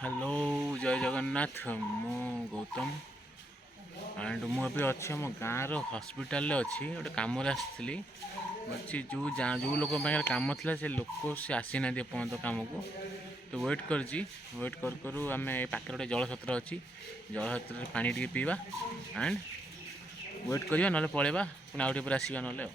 Hello जय जगन्नाथ मु Gautam and मुझे अच्छी आम गाँव हस्पिटाल अच्छी गोटे कम आसी अच्छी जो लोक पाखे कम था से लोक से आसी ना एपर्त कम को तो वेट करूँ आम पाखे गोटे जलछत्र अच्छी जलछत्र पा पीवा एंड वेट करवा ना पलैबा पुणी आउटे पर आसवा ना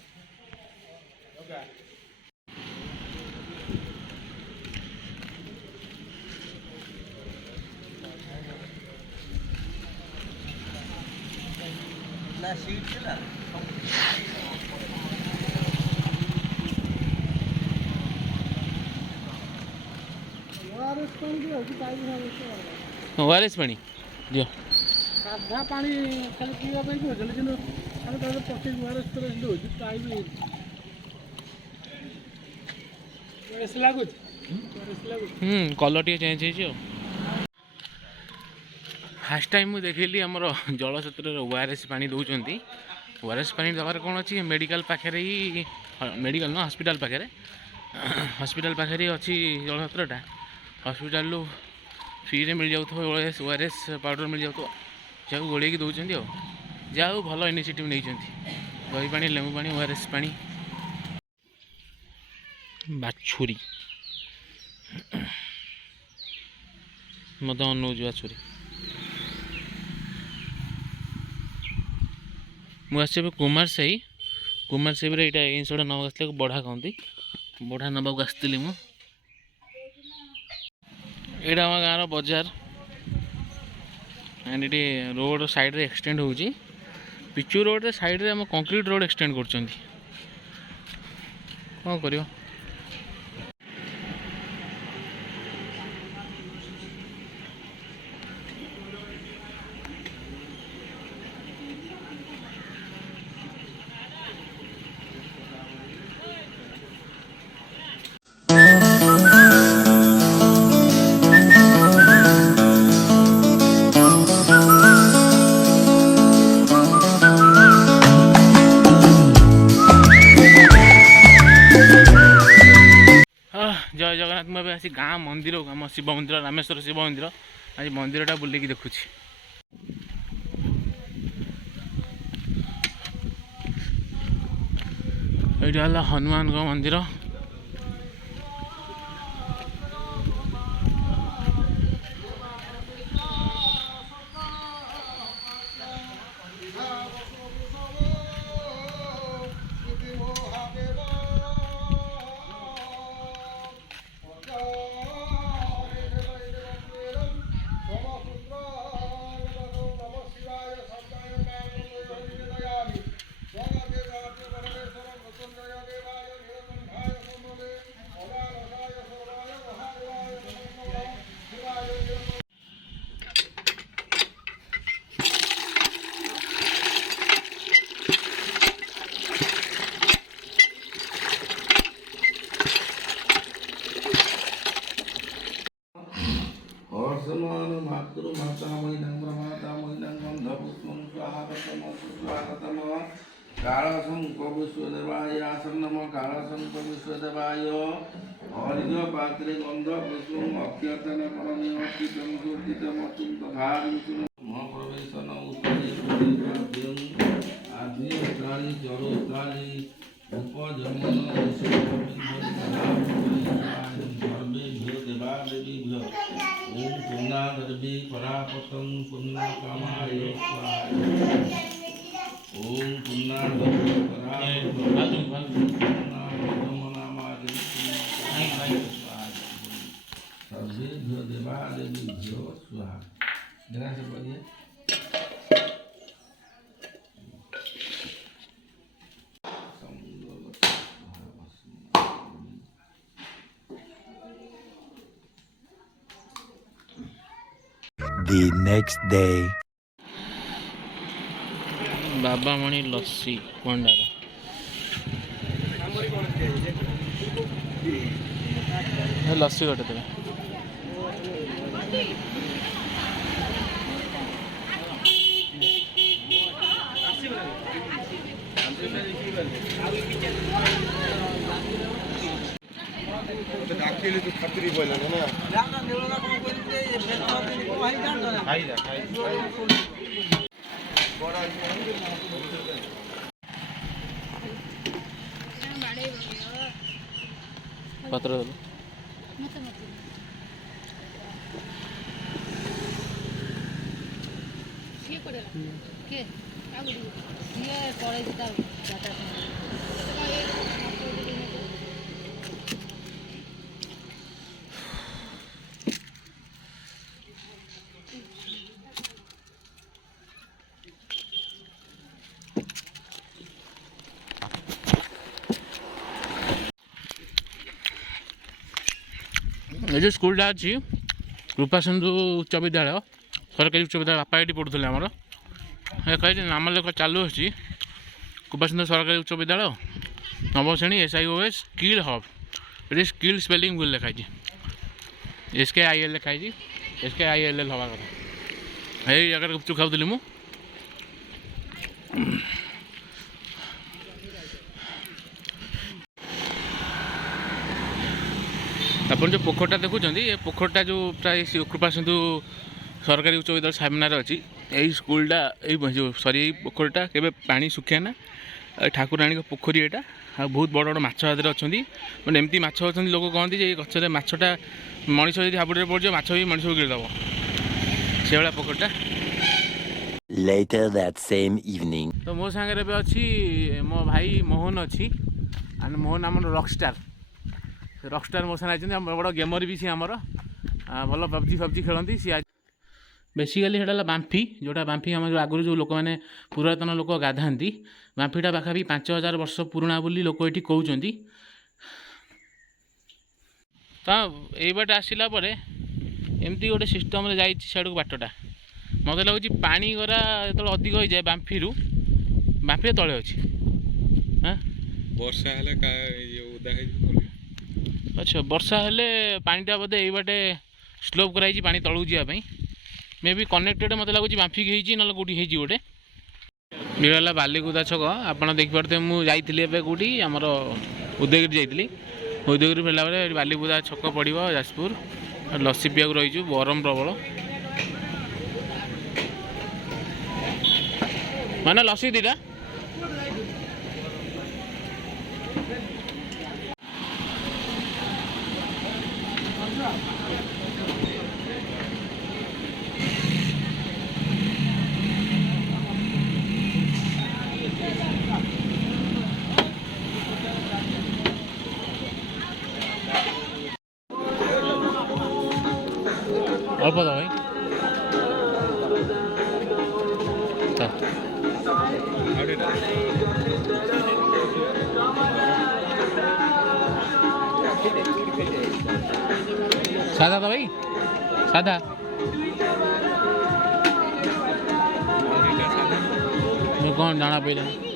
ओआरएस पानी दियो साधा पानी खाली पीवा ପାଇଁ କହୁଛନ୍ତି କିନ୍ତୁ ଆମେ ତାହେଲେ ପକେଇ ଓଆରଏସ୍ କରି ଦେଉଛୁ ଟାଇମ୍ ଓଆରଏସ୍ ଲାଗୁଛି कलर टे चेंज हो फास्ट टाइम मुझे देखली आमर जलछत्र ओआरएस पानी दौरान ओआरएस पानी दबार कौन अच्छी मेडिकल पाखे ही मेडिकल न हॉस्पिटल पाखे अच्छी जलछत्रटा हॉस्पिटल फ्री रे मिल जाऊ ओआरएस पाउडर मिल जाऊ जा गोल दौरान जाऊ भल इनिशिएटिव नहीं दही पानी लेंबू पानी ओआरएस पानी बाछुरी मत अनौज बाछुरी मुझे कुमार साही यहाँ जिनसा नवाक आस बढ़ा कहती बढ़ा नवाक आसती मुझे आम गाँव बजार एंड ये रोड साइड रे एक्सटेंड हो पिचू रोड रे साइड रे आम कंक्रीट रोड एक्सटेंड कर कौन कर जय जगन्नाथ मुझे आसी गाँ मंदिर आम शिव मंदिर रामेश्वर शिव मंदिर आज मंदिरटा बुलिकी देखुची ये हनुमान मंदिर समान मातृ माता महिनं प्रमाता महिनं गंधपुष्पं स्वाहागतम स्वागतम कालशंक विश्वदेवाय आसन्नम कालशंक विश्वदेवाय हरिद्र पात्रे गंध पुष्पं अक्षतन करणीयर्चितं सुर्जितमतुं तथाविष्णु महाप्रवेशन उत्तरे आद्यकाली जरोत्ताली उपजन्मन सर्वेभ्यो देवादेवीभ्यो ओम पूर्णागर्भे परापतं पूर्णकामाय स्वाहा ओम पूर्णागर्भे सर्वेभ्यो देवादेवीभ्यो स्वाहा जरा से बोलिए The next day. बाबा मणि लस्सी भंडार लस्सी गोटे देवे डाकिले तो खतरी बोला ना ପତ୍ର ଦେଲୁ ये जो स्कूल अच्छी कृपा सिंधु उच्च विद्यालय सरकारी उच्च विद्यालय बापा ये पढ़ुले आमर कही नाम लेख चालू अच्छी कृपा सिंधु सरकारी उच्च विद्यालय नवम श्रेणी SIOS स्किल हब ये स्किल स्पेलिंग भूल लिखाई SKIL लिखाई SKILL हवा कथा यही जगह गुपचुप खाऊली मु अपन जो पोखरटा देखुं ये पोखरटा जो प्राय कृपा सिंधु सरकारी उच्च विद्यालय सामने अच्छी यही स्कूलटा जो सॉरी यही पोखरटा केबे पानी सुखे ना ठाकुराणी पोखरी यहाँ आ बहुत बड़ बड़ माछ आदि अच्छा मैंने एमती माछ अच्छा लोक कहते ये गचर माछटा मनीष यदि हाबुड़े पड़ जाए माछ भी मनीष को गिरदब से भाया पोखरटा Later that same evening. तो मो सागर अच्छी मो भाई मोहन अच्छी एंड मोहन आम रकस्टार मो सागे बड़ गेमर भी सी आमर भल पबजी खेलती सी बेसिकाली सेटा बांफी जोटा बांफी आम जो आगुरी जो लोक मैंने पुरातन लोक गाधाती बांफीटा पाखापी 5000 वर्ष पुराणा बोली लोक ये कहते तो ये बाट आसला एमती गोटे सिस्टम जाड़ बाटटा मत लगुच पानी गरा जो अधिक हो जाए बांफी बांफी तले अच्छी हाँ वर्षा अच्छा वर्षा हेले पानीटा बोधे ये बाटे स्लोप कराई पानी तलू जावाई मे भी कनेक्टेड मत लगुच बांफिक ना कौटी गोटे मिलला बालीकुदा छक आप देखिपे मुझे कौटी आमर उदयगिरी जाइली उदयगिरी फेरला बालीकुदा छक पड़ो जाजपुर लस्सी पिया रही गरम प्रबल माने लस्सी दीटा अल्प दो भाई सादा तो भाई सादा कौन जाना पहले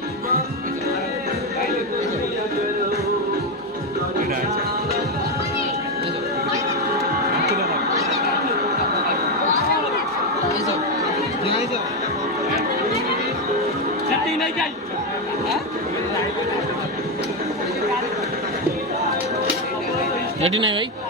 नहीं भाई